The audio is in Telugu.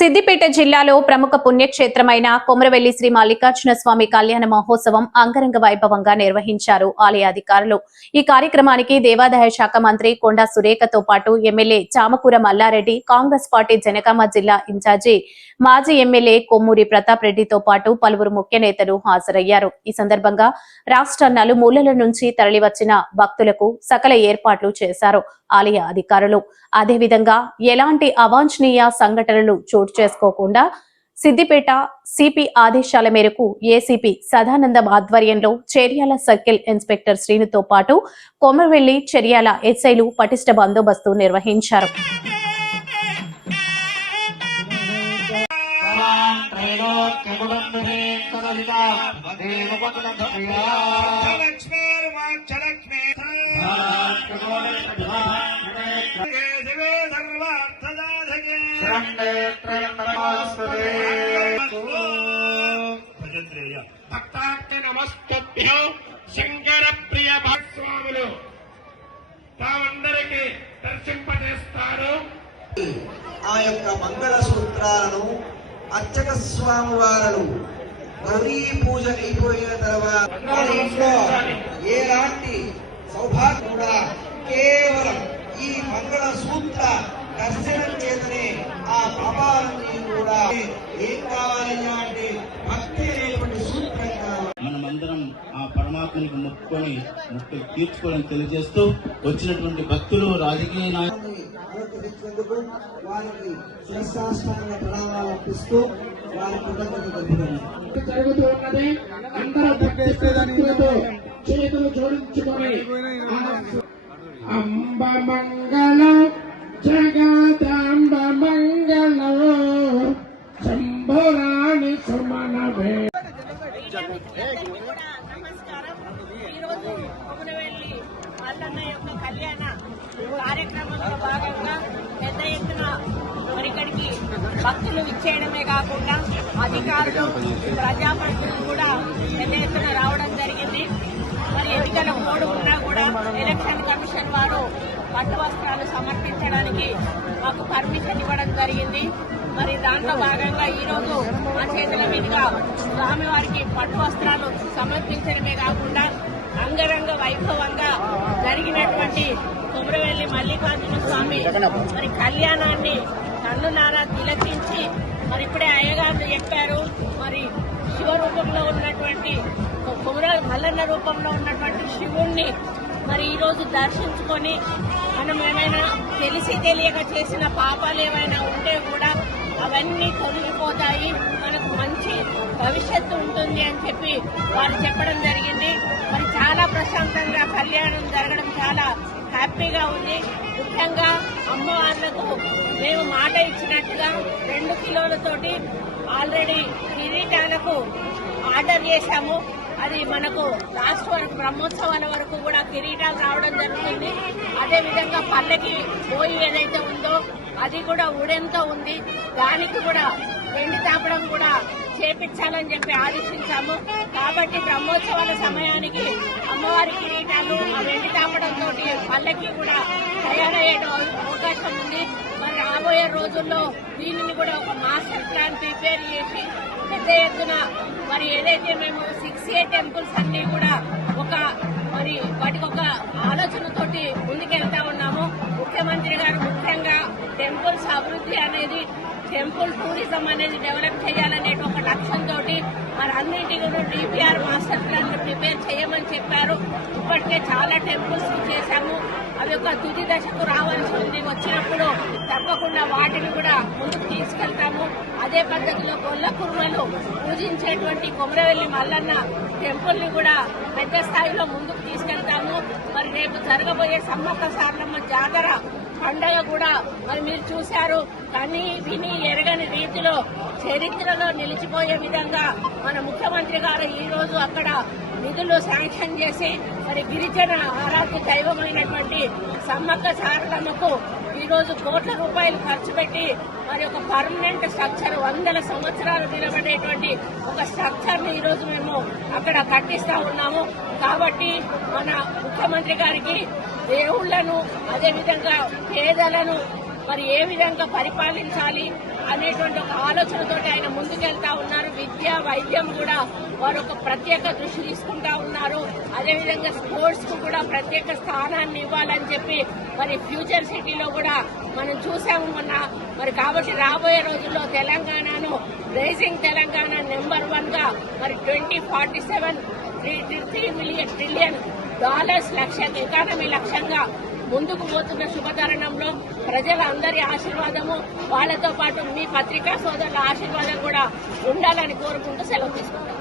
సిద్దిపేట జిల్లాలో ప్రముఖ పుణ్యక్షేత్రమైన కొమరవెల్లి శ్రీ మల్లికార్జున స్వామి కళ్యాణ మహోత్సవం అంగరంగ వైభవంగా నిర్వహించారు ఆలయ అధికారులు. ఈ కార్యక్రమానికి దేవాదాయ శాఖ మంత్రి కొండా సురేఖతో పాటు ఎమ్మెల్యే చామకూర మల్లారెడ్డి, కాంగ్రెస్ పార్టీ జనగామ జిల్లా ఇన్ఛార్జి మాజీ ఎమ్మెల్యే కొమ్మూరి ప్రతాప్ రెడ్డితో పాటు పలువురు ముఖ్య నేతలు హాజరయ్యారు. ఈ సందర్భంగా రాష్ట్ర నలుమూలల నుంచి తరలివచ్చిన భక్తులకు సకల ఏర్పాట్లు చేశారు ఆలయ అధికారులు. అదేవిధంగా ఎలాంటి అవాంఛనీయ సంఘటనలు చోటు చేసుకోకుండా సిద్దిపేట సిపి ఆదేశాల మేరకు ఏసీపీ సదానందం ఆధ్వర్యంలో చెర్యాల సర్కిల్ ఇన్స్పెక్టర్ శ్రీనుతో పాటు కొమరవెల్లి చెర్యాల ఎస్ఐలు పటిష్ట బందోబస్తు నిర్వహించారు. నమస్తభ్యో శంకర ప్రియ భాగస్వాములు తామందరికీ దర్శింపజేస్తారు. ఆ యొక్క మంగళ సూత్రాలను అర్చక స్వామి వారు గౌరీ పూజ అయిపోయిన తర్వాత మన ఇంట్లో ఎలాంటి సౌభాగ్యం కూడా కేవలం ఈ మంగళ సూత్ర దర్శనం చేతనే ఆ పాపాలన్నీ కూడా ఏం కావాలయ్యా అంటే భక్తి అనేటువంటి సూత్రం కావాలి. మనమందరం ఆ పరమాత్మనికి మొక్కుకొని మొక్కులు తీర్చుకోవాలని తెలియజేస్తూ వచ్చినటువంటి భక్తులు, రాజకీయ నాయకులు వారికి శ్రేష్టాష్టాంగ ప్రణామాలు అర్పిస్తూ వారి కృతజ్ఞతలు జరుగుతూ ఉన్నది. అందరూ భక్తులతో చేతులు జోడించుకొని అంబ మంగళ జగదాంబ మంగళ శంభురాణి సుమనవే. నమస్కారం. ఈరోజు కొమరవెల్లి మల్లన్న యొక్క కళ్యాణ కార్యక్రమంలో భాగంగా పెద్ద ఎత్తున మరి ఇక్కడికి భక్తులు విచ్చేయడమే కాకుండా అధికారులు, ప్రజాప్రతినిధులు కూడా పెద్ద ఎత్తున రావడం జరిగింది. మరి ఎన్నికల కోడ్ ఉన్నా కూడా ఎలక్షన్ కమిషన్ వారు పట్టు వస్త్రాలు సమర్పించడానికి మాకు పర్మిషన్ ఇవ్వడం జరిగింది. మరి దాంట్లో భాగంగా ఈరోజు మా చేతుల మీదుగా స్వామివారికి పట్టు వస్త్రాలు సమర్పించడమే కాకుండా అంగరంగ వైభవంగా జరిగినటువంటి కొమరవెల్లి మల్లికార్జున స్వామి మరి కళ్యాణాన్ని కన్నులారా తిలకించి మరి ఇప్పుడే అయ్యగారు చెప్పారు. మరి శివరూపంలో ఉన్నటువంటి మల్లన్న రూపంలో ఉన్నటువంటి శివుణ్ణి మరి ఈరోజు దర్శించుకొని మనం ఏమైనా తెలిసి తెలియక చేసిన పాపాలు ఏమైనా ఉంటే కూడా అవన్నీ తొలగిపోతాయి, మనకు మంచి భవిష్యత్తు ఉంటుంది అని చెప్పి వారు చెప్పడం జరిగింది. మరి చాలా ప్రశాంతంగా కళ్యాణం జరగడం చాలా హ్యాపీగా ఉంది. ముఖ్యంగా అమ్మవార్లకు మేము మాట ఇచ్చినట్టుగా 2 కిలోలతోటి ఆల్రెడీ కిరీటాలకు ఆర్డర్ చేశాము. అది మనకు లాస్ట్ వరకు బ్రహ్మోత్సవాల వరకు కూడా కిరీటాలు రావడం జరుగుతుంది. అదేవిధంగా పల్లకి పోయి ఏదైతే ఉందో అది కూడా ఉడెంతో ఉంది, దానికి కూడా వెండి తాపడం కూడా చేపించాలని చెప్పి ఆదేశించాము. కాబట్టి బ్రహ్మోత్సవాల సమయానికి అమ్మవారి కిరీటాలు ఆ వెండి తాపడంతో పల్లకి కూడా తయారయ్యే అవకాశం ఉంది. మరి రాబోయే రోజుల్లో దీనిని కూడా ఒక మాస్టర్ ప్లాన్ ప్రిపేర్ చేసి పెద్ద ఎత్తున మరి ఏదైతే మేము 6A టెంపుల్స్ అన్ని కూడా మరి వాటికి ఒక ఆలోచనతోటి ముందుకెళ్తా ఉన్నాము. ముఖ్యమంత్రి గారు ముఖ్యంగా టెంపుల్స్ అభివృద్ధి అనేది, టెంపుల్ టూరిజం అనేది డెవలప్ చేయాలనే ఒక లక్ష్యంతో మరి అన్నింటి కూడా DPR మాస్టర్ ప్లాన్ ప్రిపేర్ చేయమని చెప్పారు. ఇప్పటికే చాలా టెంపుల్స్ చేశాము. అవి ఒక తుది దశకు రావాల్సి ఉంది. వచ్చినప్పుడు తప్పకుండా వాటిని కూడా ముందుకు తీసుకెళ్తాము. అదే పద్ధతిలో గొల్ల కుర్మలు పూజించేటువంటి కొమరవెల్లి మల్లన్న టెంపుల్ ని కూడా పెద్ద స్థాయిలో ముందుకు తీసుకెళ్తాము. మరి రేపు జరగబోయే సమ్మక్క సారలమ్మ జాతర పండగ కూడా మరి మీరు చూశారు. కని విని ఎరగని రీతిలో చరిత్రలో నిలిచిపోయే విధంగా మన ముఖ్యమంత్రి గారు ఈ రోజు అక్కడ నిధులు శాంక్షన్ చేసి మరి గిరిజన ఆరాధ్య దైవమైనటువంటి సమ్మక్క సారలమ్మకు ఈ రోజు కోట్ల రూపాయలు ఖర్చు పెట్టి మరి ఒక పర్మనెంట్ స్ట్రక్చర్ 100 సంవత్సరాలు నిలబడేటువంటి ఒక స్ట్రక్చర్ ని ఈ రోజు మేము అక్కడ కట్టిస్తా ఉన్నాము. కాబట్టి మన ముఖ్యమంత్రి గారికి దేవుళ్లను, అదేవిధంగా పేదలను మరి ఏ విధంగా పరిపాలించాలి అనేటువంటి ఒక ఆలోచనతో ఆయన ముందుకెళ్తా ఉన్నారు. విద్య వైద్యం కూడా వారు ఒక ప్రత్యేక దృష్టి తీసుకుంటా ఉన్నారు. అదేవిధంగా స్పోర్ట్స్ కు కూడా ప్రత్యేక స్థానాన్ని ఇవ్వాలని చెప్పి మరి ఫ్యూచర్ సిటీలో కూడా మనం చూసాము మొన్న. మరి కాబట్టి రాబోయే రోజుల్లో తెలంగాణను రైజింగ్ తెలంగాణ నెంబర్ 1 గా మరి 2047 $3 ట్రిలియన్ ఎకానమీ లక్ష్యంగా ముందుకు పోతున్న శుభతరుణంలో ప్రజలందరి ఆశీర్వాదము, వాళ్లతో పాటు మీ పత్రికా సోదరుల ఆశీర్వాదం కూడా ఉండాలని కోరుకుంటూ సెలవు తీసుకుంటాం.